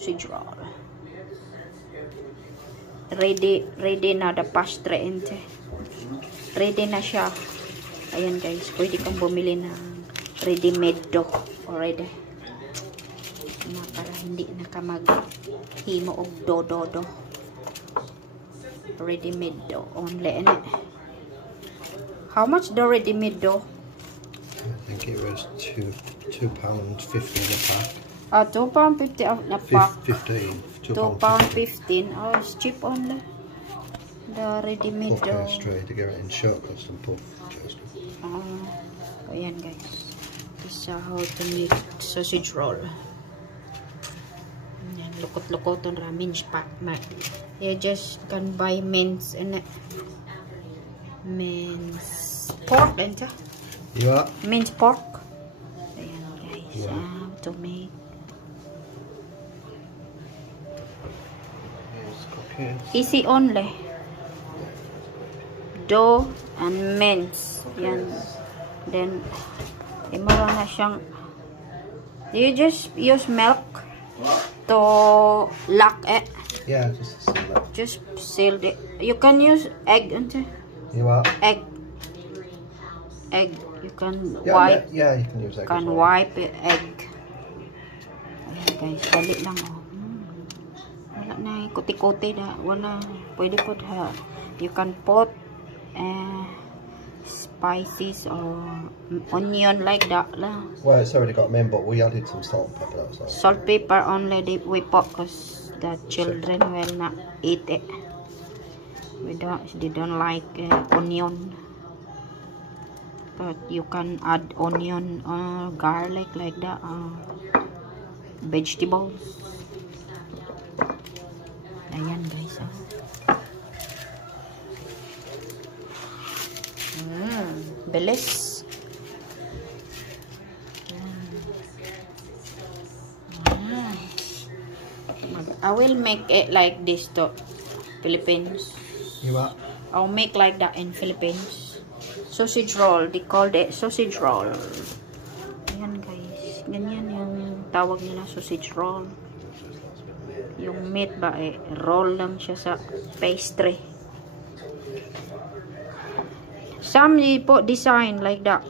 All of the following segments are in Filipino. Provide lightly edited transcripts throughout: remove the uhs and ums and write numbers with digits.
Sausage roll. Ready na the pasta ente. Ready na siya. Ayan guys, pwede kang bumili ng ready-made dough already. Na para hindi na ka maghimo og do. Ready-made dough only in it. How much the ready-made dough? I think it was £2.50 a pack. £2.50 a pack. 15. £2.15. Oh, it's cheap only. The ready-made dough. Pastry to get it in shortcuts and puff. Ayan guys. This is how to make sausage roll. Ayan, lukot-lukoton ramen pa. You just can buy mince and mince pork and You are? mince pork. Ayan guys. Yeah. How to make. Easy only. Dough and mince. Yan. Then, imara na siyang. You just use milk to lock it. Yeah, just seal that. Just seal it. You can use egg. You are? Egg. You can Yeah, wipe. yeah, you can use egg. Can wipe it, egg. Ayan guys, dali lang oh. Wala na kuti-kuti na. Wala. Pwede po ha. You can put spices or onion like that lah. Well, it's already got mint, but we added some salt and pepper. That's all. Salt, pepper only we put because the children will not eat it. They don't like onion. But you can add onion or garlic like that. Vegetables. Ayan guys. Bilis. I will make it like this to Philippines. You are? I'll make like that in Philippines. Sausage roll. They called it sausage roll. Ayan guys. Ganyan yung tawag nila, sausage roll. Yung meat ba roll lang siya sa pastry. Some you put design like that.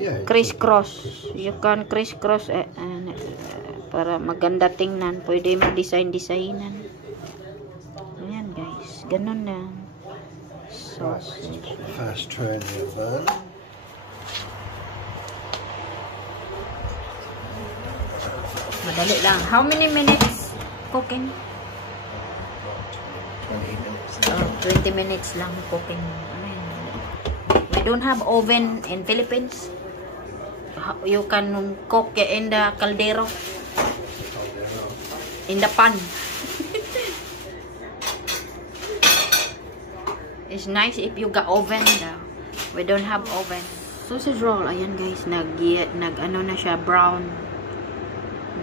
Yeah. Crisscross. You can crisscross it para maganda tingnan. Pwede mag-design-designan. Ayan guys. Ganun na. Sausage. Fast tray in the oven. Madali lang. How many minutes cooking? 20 minutes lang cooking. We don't have oven in Philippines. You can cook it in the caldero. In the pan. It's nice if you got oven. We don't have oven. Sausage roll. Ayan guys. Nag-ano na siya. Brown.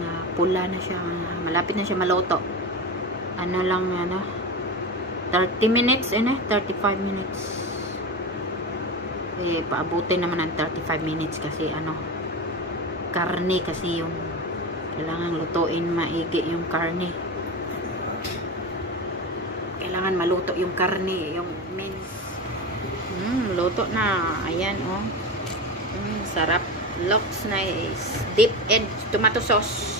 Na pula na siya. Malapit na siya maluto. Ano lang 30 minutes 35 minutes. Paabutin naman ng 35 minutes kasi karne kasi yung kailangan lutuin maigi yung karne. Kailangan maluto yung karne, yung mince. Luto na. Ayan oh. Sarap. Looks nice. Dip in tomato sauce.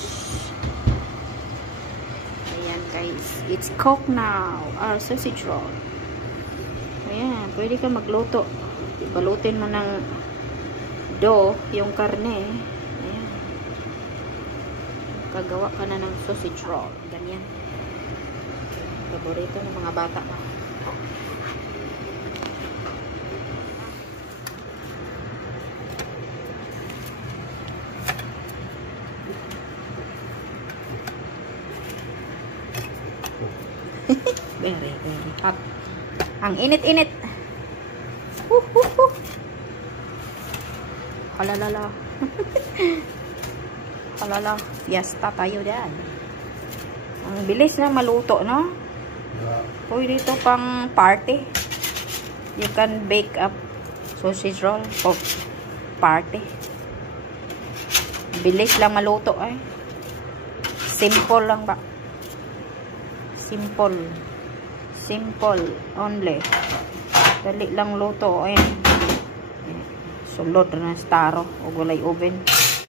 Ayan guys. It's cooked now. Our sausage roll. Ayan. Pwede ka magluto. Balutin mo ng dough yung karne. Ayan. Kagawa ka na ng sausage roll. Ganyan. Paborito ng mga bata na. Very hot. Ang init-init. Halalala. Halala. Fiesta tayo dyan. Ang bilis na maluto, no? Pwede ito pang party. You can bake up sausage roll for party. Bilis lang maluto Simple lang ba? Simple. Simple only. Dali lang luto. Ayan. Sulod na staro. O gulay oven.